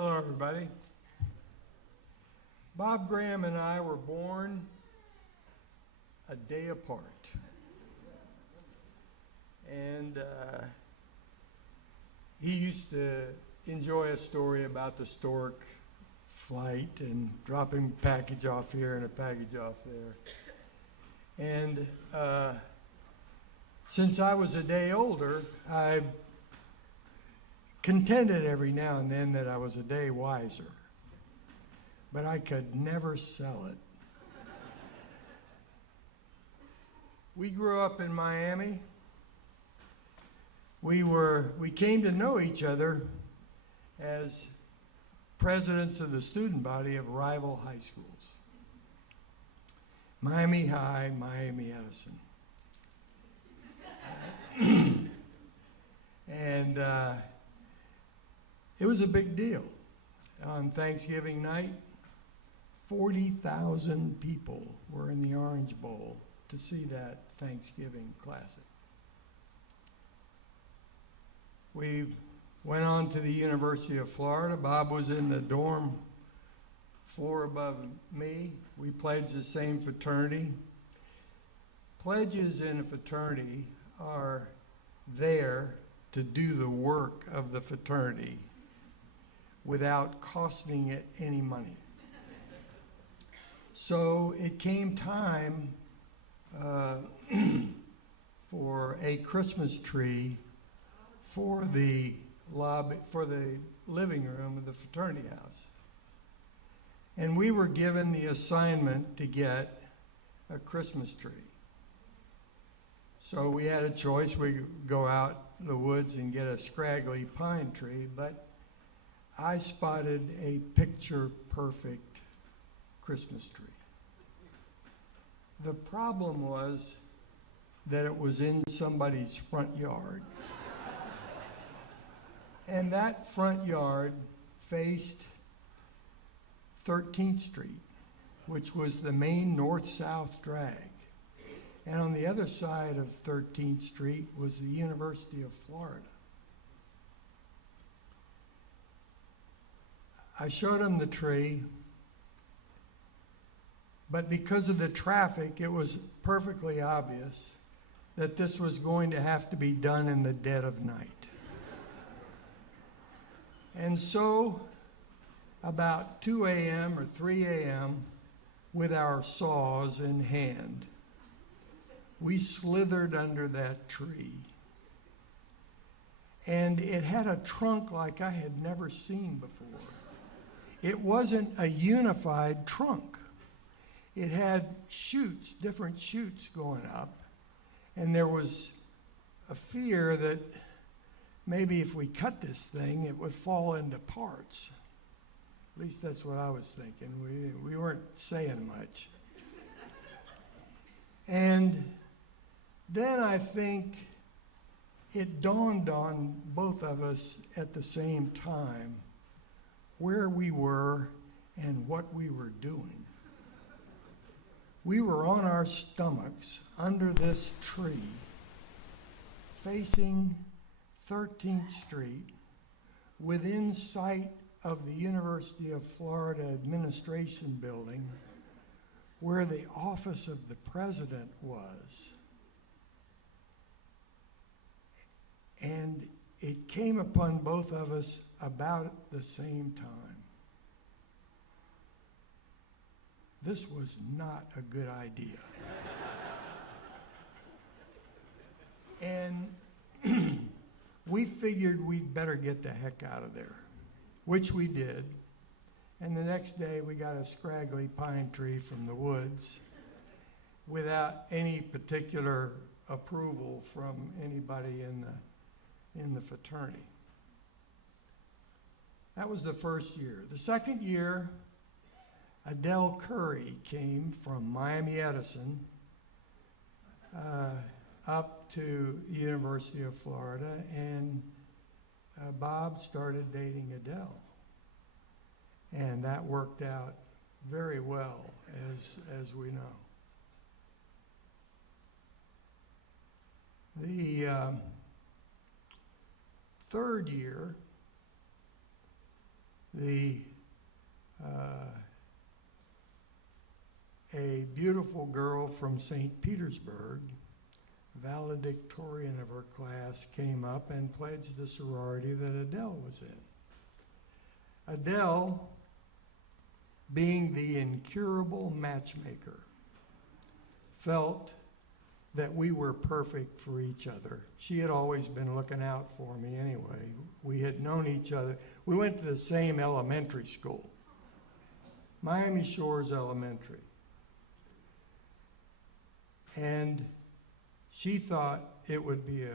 Hello, everybody. Bob Graham and I were born a day apart. And he used to enjoy a story about the stork flight and dropping a package off here and a package off there. And since I was a day older, I contended every now and then that I was a day wiser, but I could never sell it. We grew up in Miami. We came to know each other as presidents of the student body of rival high schools. Miami High, Miami Edison. And it was a big deal. On Thanksgiving night, 40,000 people were in the Orange Bowl to see that Thanksgiving classic. We went on to the University of Florida. Bob was in the dorm floor above me. We pledged the same fraternity. Pledges in a fraternity are there to do the work of the fraternity without costing it any money. So it came time for a Christmas tree for the lobby, for the living room of the fraternity house. And we were given the assignment to get a Christmas tree. So we had a choice. We could go out in the woods and get a scraggly pine tree, but I spotted a picture-perfect Christmas tree. The problem was that it was in somebody's front yard. And that front yard faced 13th Street, which was the main north-south drag. And on the other side of 13th Street was the University of Florida. I showed him the tree, but because of the traffic, it was perfectly obvious that this was going to have to be done in the dead of night. And so, about 2 a.m. or 3 a.m., with our saws in hand, we slithered under that tree. And it had a trunk like I had never seen before. It wasn't a unified trunk. It had shoots, different shoots going up, and there was a fear that maybe if we cut this thing, it would fall into parts. At least that's what I was thinking. We weren't saying much. And then I think it dawned on both of us at the same time where we were and what we were doing. We were on our stomachs under this tree, facing 13th Street, within sight of the University of Florida Administration Building, where the office of the president was. And it came upon both of us about the same time. This was not a good idea. And we figured we'd better get the heck out of there, which we did. And the next day we got a scraggly pine tree from the woods without any particular approval from anybody in the fraternity. That was the first year. The second year, Adele Curry came from Miami Edison up to University of Florida, and Bob started dating Adele. And that worked out very well, as we know. The third year, the a beautiful girl from St. Petersburg, valedictorian of her class, came up and pledged the sorority that Adele was in. Adele, being the incurable matchmaker, felt that we were perfect for each other. She had always been looking out for me anyway. We had known each other. We went to the same elementary school, Miami Shores Elementary. And she thought it would be a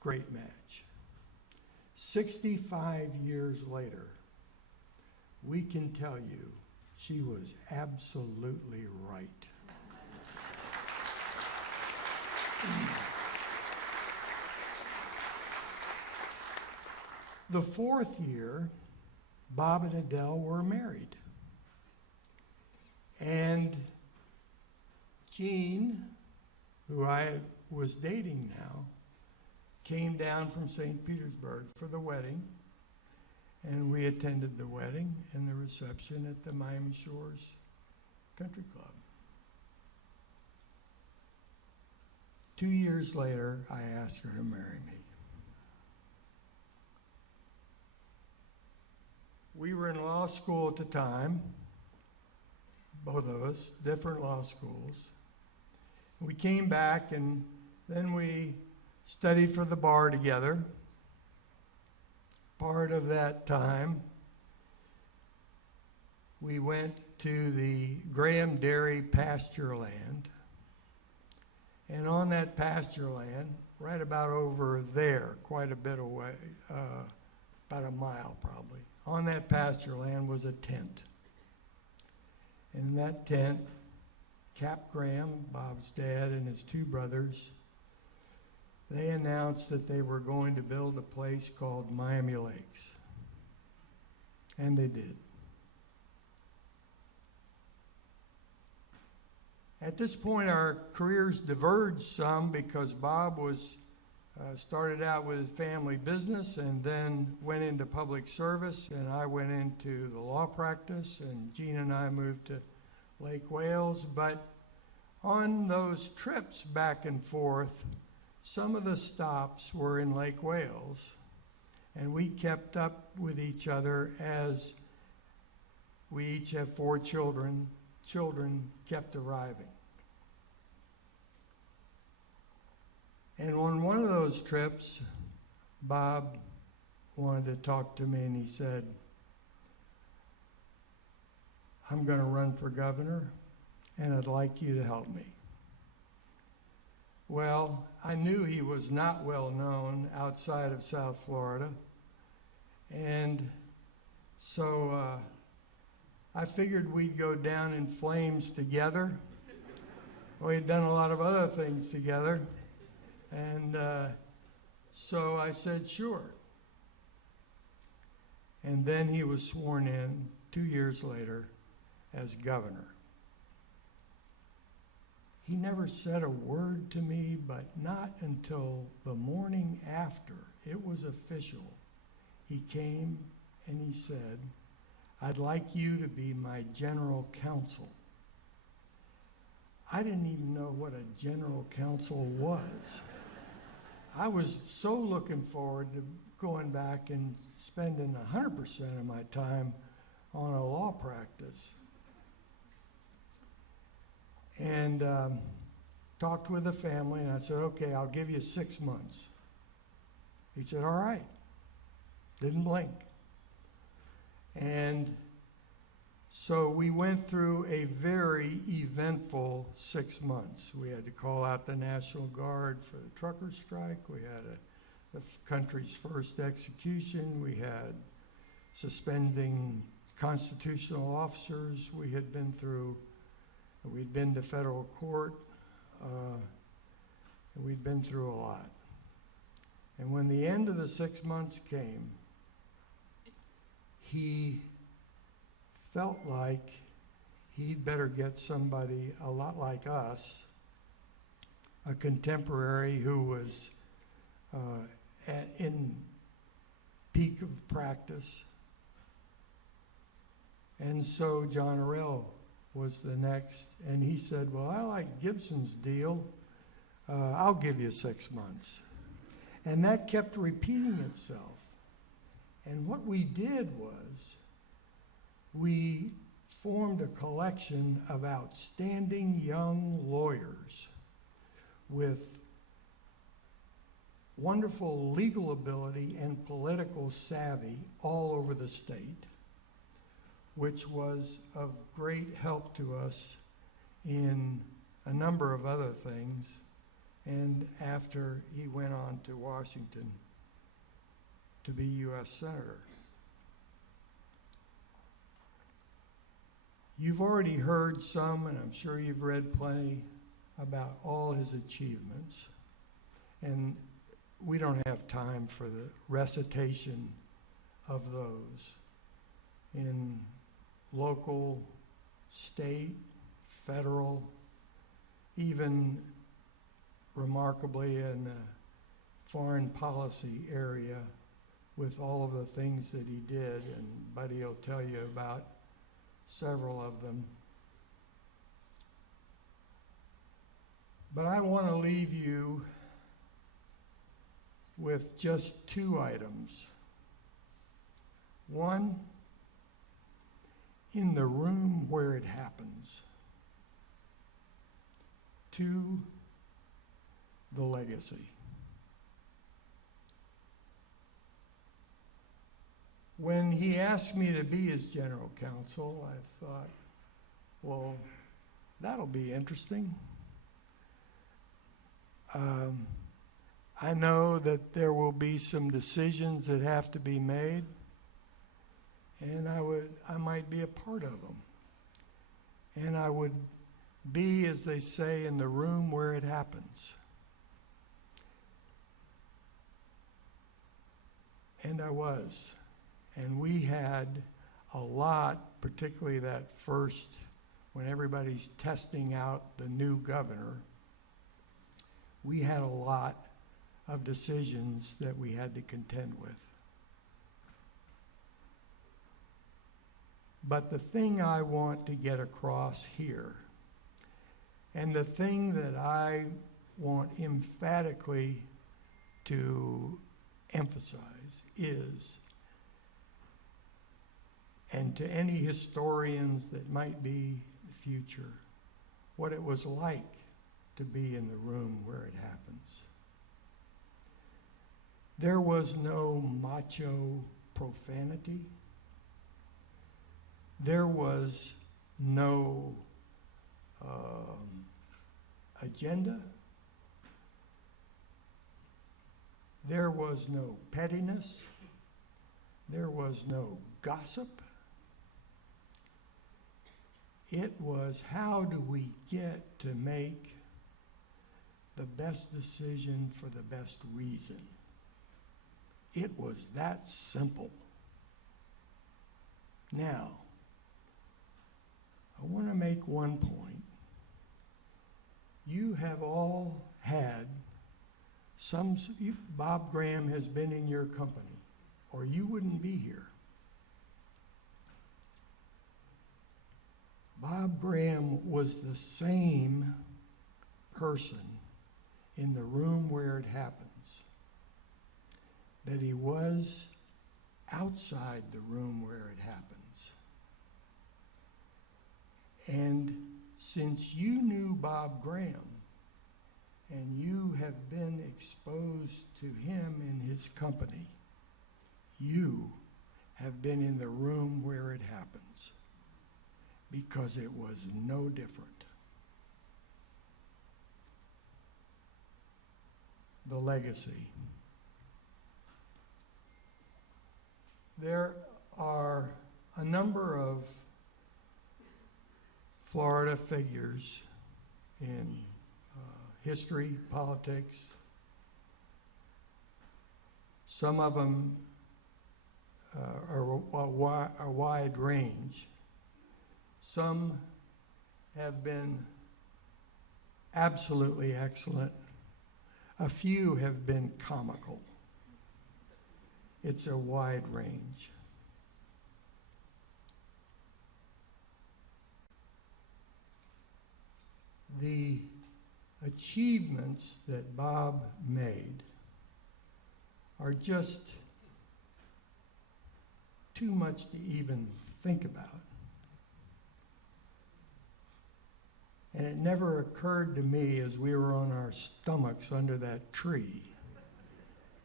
great match. 65 years later, we can tell you she was absolutely right. The fourth year, Bob and Adele were married. And Jean, who I was dating now, came down from St. Petersburg for the wedding, and we attended the wedding and the reception at the Miami Shores Country Club. 2 years later, I asked her to marry me. We were in law school at the time, both of us, different law schools. We came back and then we studied for the bar together. Part of that time, we went to the Graham Dairy pasture land. And on that pasture land, right about over there, quite a bit away, about a mile probably, on that pasture land was a tent. And in that tent, Cap Graham, Bob's dad, and his two brothers, they announced that they were going to build a place called Miami Lakes. And they did. At this point, our careers diverged some because Bob was started out with family business and then went into public service, and I went into the law practice, and Jean and I moved to Lake Wales. But on those trips back and forth, some of the stops were in Lake Wales, and we kept up with each other as we each have 4 children. Children kept arriving. And on one of those trips, Bob wanted to talk to me, and he said, "I'm going to run for governor, and I'd like you to help me." Well, I knew he was not well known outside of South Florida, and so I figured we'd go down in flames together. We had done a lot of other things together, and so I said, sure. And then he was sworn in 2 years later as governor. He never said a word to me, but not until the morning after it was official. He came and he said, "I'd like you to be my general counsel." I didn't even know what a general counsel was. I was so looking forward to going back and spending 100% of my time on a law practice. And talked with the family, and I said, "Okay, I'll give you 6 months." He said, "All right." Didn't blink. And so we went through a very eventful 6 months. We had to call out the National Guard for the trucker strike. We had the country's first execution. We had suspending constitutional officers. We'd been to federal court. And we'd been through a lot. And when the end of the 6 months came, he felt like he'd better get somebody a lot like us, a contemporary who was in peak of practice, And so John Arell was the next, and he said, well, I like Gibson's deal. I'll give you 6 months. And that kept repeating itself. And what we did was we formed a collection of outstanding young lawyers with wonderful legal ability and political savvy all over the state, which was of great help to us in a number of other things. And after he went on to Washington to be U.S. Senator. You've already heard some, and I'm sure you've read plenty about all his achievements. And we don't have time for the recitation of those in local, state, federal, even remarkably in the foreign policy area with all of the things that he did, and Buddy will tell you about several of them. But I want to leave you with just 2 items. One, in the room where it happens. 2, the legacy. When he asked me to be his general counsel, I thought, well, that'll be interesting. I know that there will be some decisions that have to be made, and I might be a part of them. And I would be, as they say, in the room where it happens. And I was. And we had a lot, particularly that first, when everybody's testing out the new governor, we had a lot of decisions that we had to contend with. But the thing I want to get across here, and the thing that I want emphatically to emphasize is, and to any historians that might be the future, what it was like to be in the room where it happens. There was no macho profanity. There was no agenda. There was no pettiness. There was no gossip. It was, how do we get to make the best decision for the best reason? It was that simple. Now, I want to make one point. You have all had Bob Graham has been in your company, or you wouldn't be here. Bob Graham was the same person in the room where it happens that he was outside the room where it happens. And since you knew Bob Graham and you have been exposed to him in his company, you have been in the room where it happens, because it was no different. The legacy. There are a number of Florida figures in history, politics. Some of them are a wide range. Some have been absolutely excellent. A few have been comical. It's a wide range. achievements that Bob made are just too much to even think about. And it never occurred to me as we were on our stomachs under that tree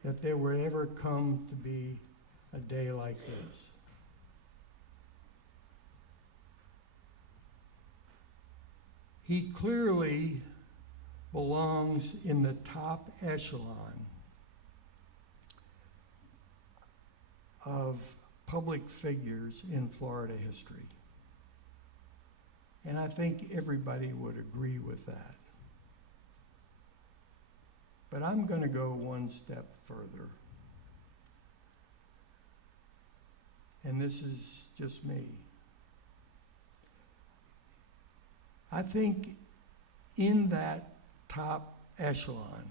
that there would ever come to be a day like this. He clearly belongs in the top echelon of public figures in Florida history. And I think everybody would agree with that. But I'm going to go one step further. And this is just me. I think in that top echelon,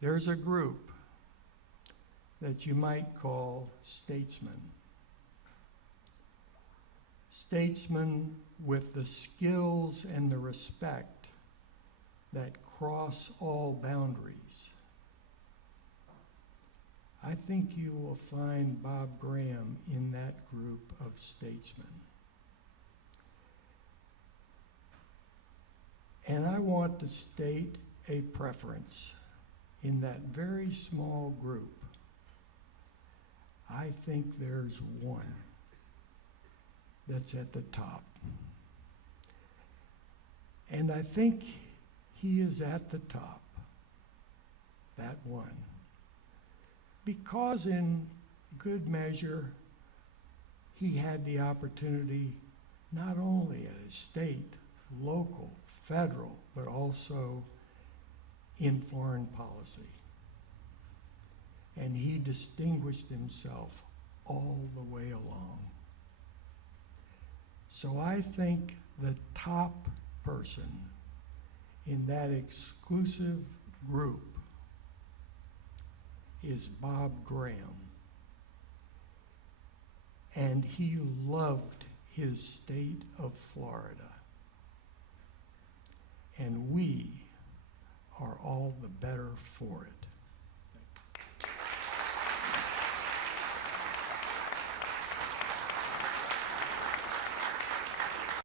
there's a group that you might call statesmen. Statesmen with the skills and the respect that cross all boundaries. I think you will find Bob Graham in that group of statesmen. And I want to state a preference in that very small group. I think there's one that's at the top. And I think he is at the top, that one, because in good measure, he had the opportunity not only at a state, local, federal, but also in foreign policy. And he distinguished himself all the way along. So I think the top person in that exclusive group is Bob Graham. And he loved his state of Florida. And we are all the better for it.